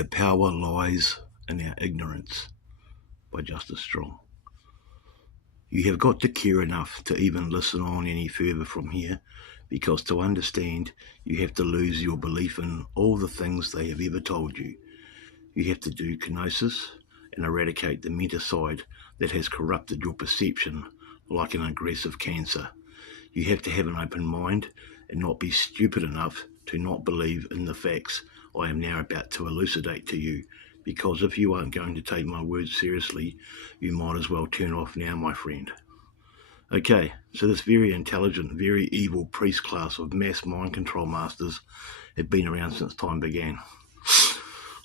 Our power lies in our ignorance, by Justice Strong. You have got to care enough to even listen on any further from here, because to understand, you have to lose your belief in all the things they have ever told you. You have to do kenosis and eradicate the menticide that has corrupted your perception like an aggressive cancer. You have to have an open mind and not be stupid enough to not believe in the facts I am now about to elucidate to you, because if you aren't going to take my words seriously, you might as well turn off now, my friend. Okay, so this very intelligent, very evil priest class of mass mind control masters have been around since time began.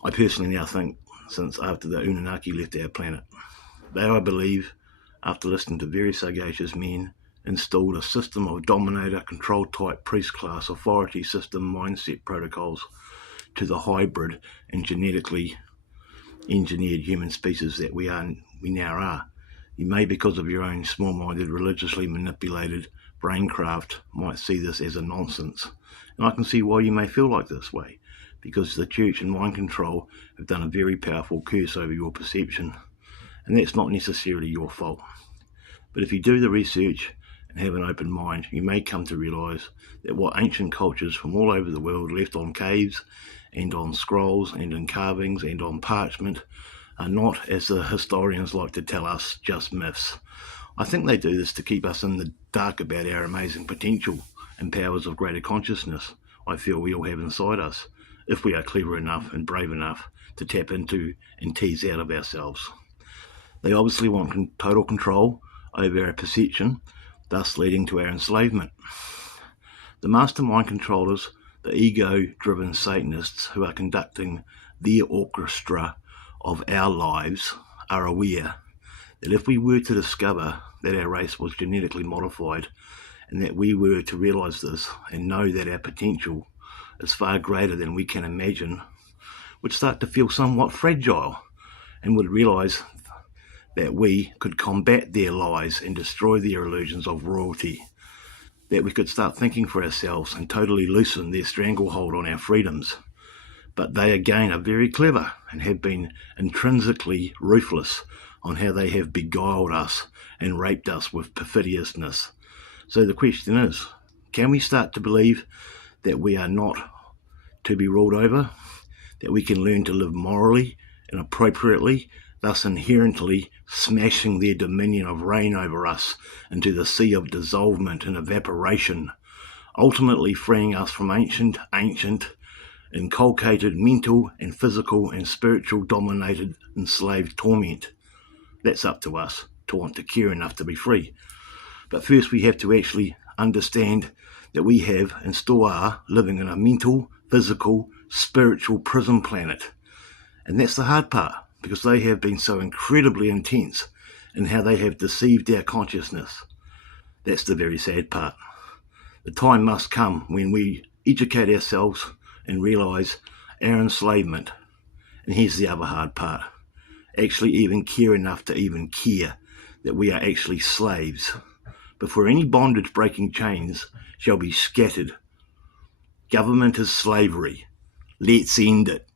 I personally now think since after the Anunnaki left our planet. They, I believe, after listening to very sagacious men, installed a system of dominator control type priest class authority system mindset protocols to the hybrid and genetically engineered human species that we now are. You may, because of your own small-minded, religiously manipulated braincraft, might see this as a nonsense. And I can see why you may feel like this way, because the church and mind control have done a very powerful curse over your perception. And that's not necessarily your fault. But if you do the research and have an open mind, you may come to realise that what ancient cultures from all over the world left on caves and on scrolls and in carvings and on parchment are not, as the historians like to tell us, just myths. I think they do this to keep us in the dark about our amazing potential and powers of greater consciousness I feel we all have inside us, if we are clever enough and brave enough to tap into and tease out of ourselves. They obviously want total control over our perception, thus leading to our enslavement. The mastermind controllers, the ego-driven Satanists who are conducting their orchestra of our lives, are aware that if we were to discover that our race was genetically modified, and that we were to realise this and know that our potential is far greater than we can imagine, would start to feel somewhat fragile and would realise that we could combat their lies and destroy their illusions of royalty, that we could start thinking for ourselves and totally loosen their stranglehold on our freedoms. But they again are very clever and have been intrinsically ruthless on how they have beguiled us and raped us with perfidiousness. So the question is, can we start to believe that we are not to be ruled over, that we can learn to live morally and appropriately, thus inherently smashing their dominion of reign over us into the sea of dissolvement and evaporation, ultimately freeing us from ancient, inculcated mental and physical and spiritual dominated enslaved torment. That's up to us to want to care enough to be free. But first we have to actually understand that we have and still are living in a mental, physical, spiritual prison planet. And that's the hard part, because they have been so incredibly intense in how they have deceived our consciousness. That's the very sad part. The time must come when we educate ourselves and realise our enslavement. And here's the other hard part. Actually even care enough to even care that we are actually slaves, before any bondage breaking chains shall be scattered. Government is slavery. Let's end it.